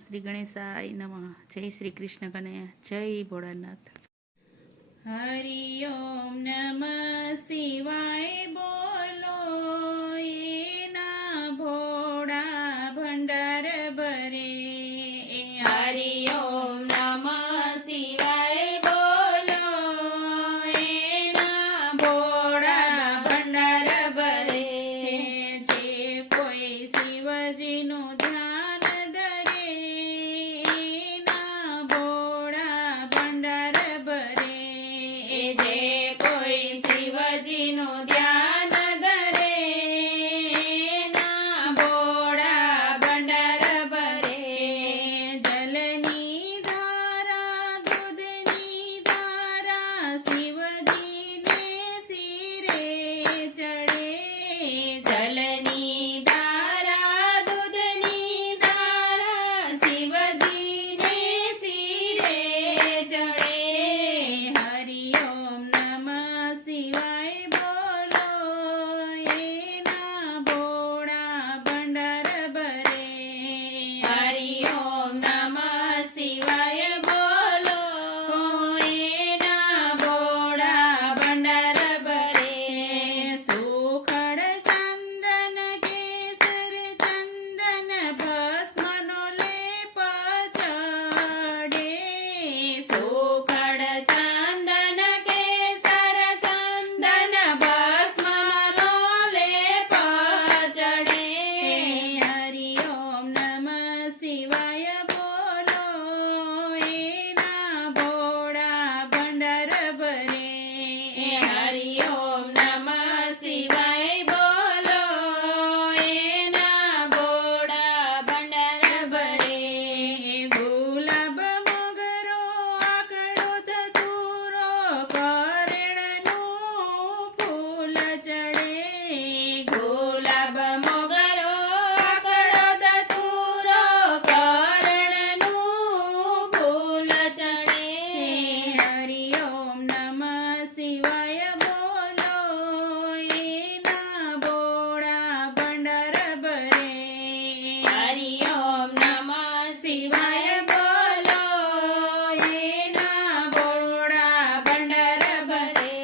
શ્રી ગણેશાય નમઃ. જય શ્રી કૃષ્ણ કનૈયા. જય ભોળાનાથ. હરિ ઓમ નમઃ શિવાય બોલો, એના ભોળા ભંડાર ભરે. હરિ ઓમ નમઃ શિવાય બોલો, એના ભોળા ભંડાર ભરે. જે કોઈ શિવજીનું ધ્યાન ધરે, એના ભોળા ભંડાર ભરે. જે કોઈ શિવજીનું ધ્યાન ધરે, એના ભોળા ભંડાર ભરે. જલની ધારા દૂધની ધારા શિવજીને શિરે ચડે. જલની ધારા દૂધની ધારા શિવજીને શિરે ચડે. હરિ ઓમ નમઃ શિવાય બોલો, એના ભોળા ભંડાર ભરે. હરિ ઓમ નમઃ શિવાય બોલો, એના ભોળા ભંડાર ભરે. સુખડ ચંદન કેસર ચંદન ભસ્મનો લેપ ચડે. સુખડ ચંદન કેસર ચંદન ભસ્મનો લેપ ચડે. હરિ ઓમ નમઃ શિવાય બોલો, એના ભોળા ભંડાર ભરે. હરિ ઓમ નમઃ શિવાય બોલો, એના ભોળા ભંડાર ભરે. ગુલાબ મોગરો આકડો ધતૂરો કરણનું ફૂલ ચડે. ગુલાબ મોગરો આકડો ધતૂરો કરણનું ફૂલ ચડે. હરિ ઓમ નમઃ શિવાય બોલો, એના ભોળા ભંડાર ભરે. હરિ ઓમ નમઃ શિવાય બોલો, એના ભોળા ભંડાર ભરે.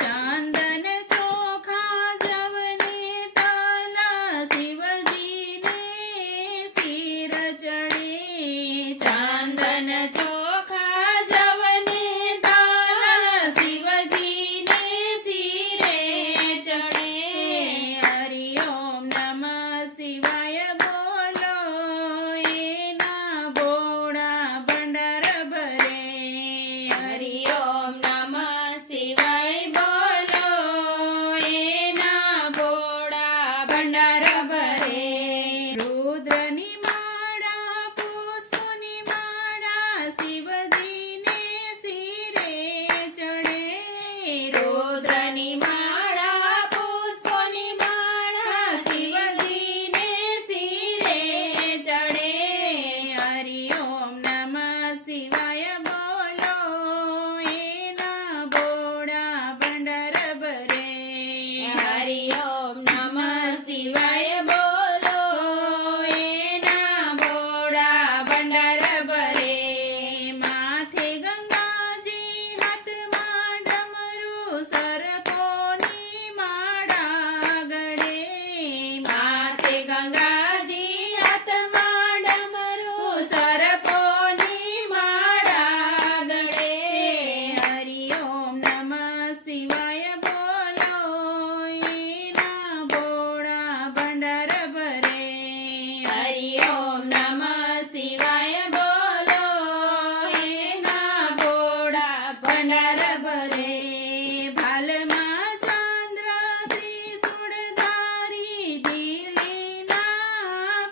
ચંદન ચોખા જવને તાલા શિવજીને શિર ચડે. ચંદન ચોખા જવને તાલા શિવજીને શિરે ચડે. હરિ ઓમ નમઃ શિવાય બોલો, એના ભોળા ભંડાર ભરે. હરિ ઓમ નમઃ શિવાય બોલો, એના ભોળા ભંડાર ભરે. રુદ્રની માળા પુષ્પની માળા શિવજીને શિરે ચડે. રુદ્રની માળા પુષ્પની માળા શિવજીને શિરે ચડે. હરિ ઓમ નમઃ શિવાય બોલો, એના ભોળા ભંડાર ભરે. હરિ ઓમ નમઃ શિવાય બોલો, એના ભોળા ભંડાર ભરે. માથે ગંગાજી હાથમાં ડમરું સરપોની માળા ગળે. માથે ગંગાજી હાથમાં ડમરું સરપોની માળા ગળે. હરિ ઓમ નમઃ શિવાય બોલો, એના ભોળા ભંડાર ભરે. હરિ ઓમ નમઃ શિવાય બોલો, એના ભોળા ભંડાર ભરે. ભાલમાં ચંદ્ર ત્રિશૂળધારી દિલીના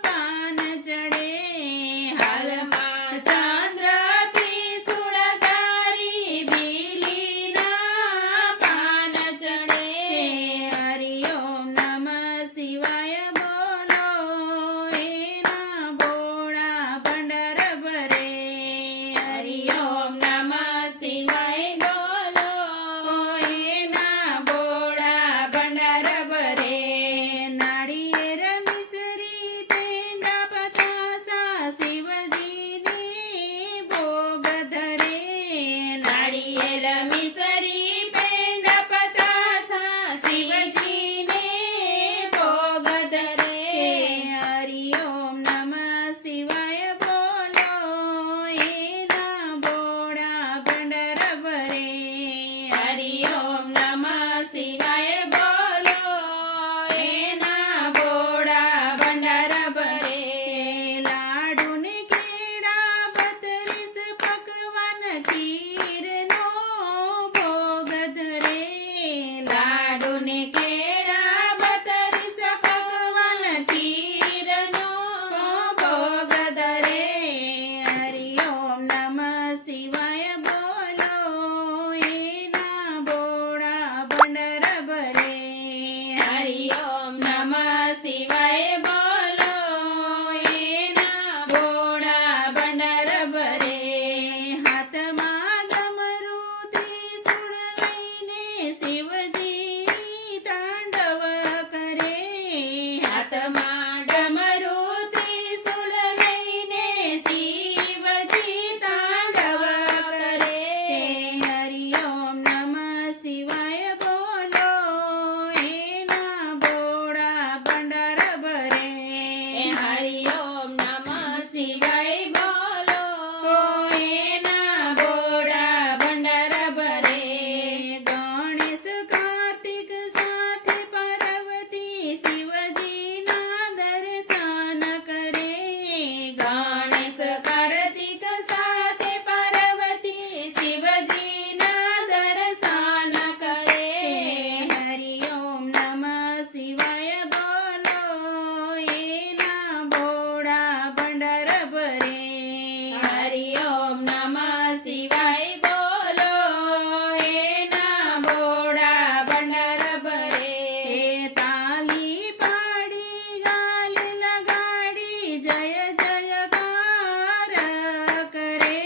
પાન ચડે. હાલમાં ચંદ્ર ત્રિશૂળધારી બીલીના પાન ચડે. હરિ ઓમ નમઃ શિવાય બોલો, એના ભોળા ભંડાર ભરે. હરિ ઓમ નમઃ શિવાય બોલો, તેલ મિસરી પેંડા પતાસા શિવજીને ભોગ ધરે હરિ ઓમ નમઃ શિવાય બોલો એના ભોળા ભંડાર ભરે હરિ ઓમ નમઃ શિવાય બોલો એના ભોળા ભંડાર ભરે લાડુ ને કેળા 32 પકવાન ખીરનો ભોગ ધરે લાડુ ને કેળા 32 પકવાન ખીરનો ભોગ ધરે હરિ ઓમ નમઃ શિવાય બોલો એના ભોળા ભંડાર ભરે હરિ ઓમ નમઃ શિવાય બોલો એના ભોળા ભંડાર ભરે હાથમાં ડમરું ત્રિશૂળ લઈને શિવજી તાંડવ કરે હાથમાં ડમરું ત્રિશૂળ લઈને શિવજી તાંડવ કરે હરિ ઓમ નમઃ શિવાય બોલો એના ભોળા ભંડાર ભરે હરિ ઓમ નમઃ શિવાય બોલો એના ભોળા ભંડાર ભરે ગણેશ કાર્તિક સાથે પાર્વતી શિવજીના દર્શન કરે ગણેશ કાર્તિક સાથે પાર્વતી શિવજીના દર્શન કરે હરિ ઓમ નમઃ શિવાય બોલો એના ભોળા ભંડાર ભરે હરિ ઓમ નમઃ શિવાય બોલો એના ભોળા ભંડાર ભરે તાલી પાડી ગાલ લગાડી જય જયકાર કરે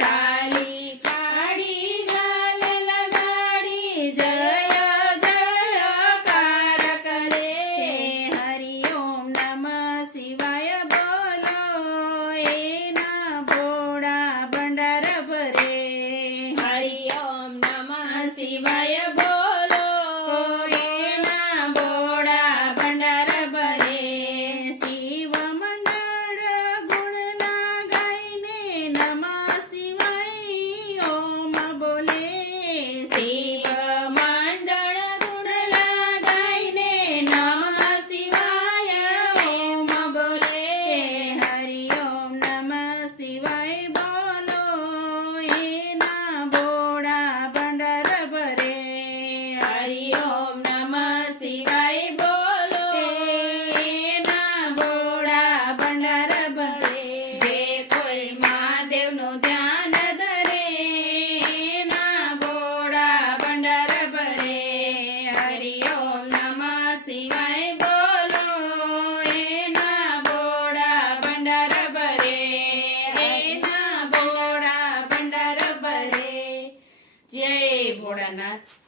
તાલી પાડી ગાલ લગાડી જય જયકાર કરે હરિ ઓમ નમઃ શિવાય બોલો એના ભોળા ભંડાર ભરે હરિ ઓમ નમઃ શિવાય બોલો એના ભોળા ભંડાર ભરે શિવ મંડળ ગુણના ગાઈને નમઃ શિવાય ઓમ બોલે શિવ મંડળ ગુણના ગાઈને નમઃ શિવાય ઓમ બોલે હરિ ઓમ નમઃ શિવાય બોલો એના ભોળા ભંડાર ભરે હરિ ઓમ નમઃ શિવાય બોલો એના ભોળા ભંડાર ભરે જે કોઈ મહાદેવનું ધ્યાન ધરે એના ભોળા ભંડાર ભરે હરિ ઓમ નમઃ શિવાય બોલો એના ભોળા ભંડાર ભરે એના ભોળા ભંડાર ભરે જય ભોળાનાથ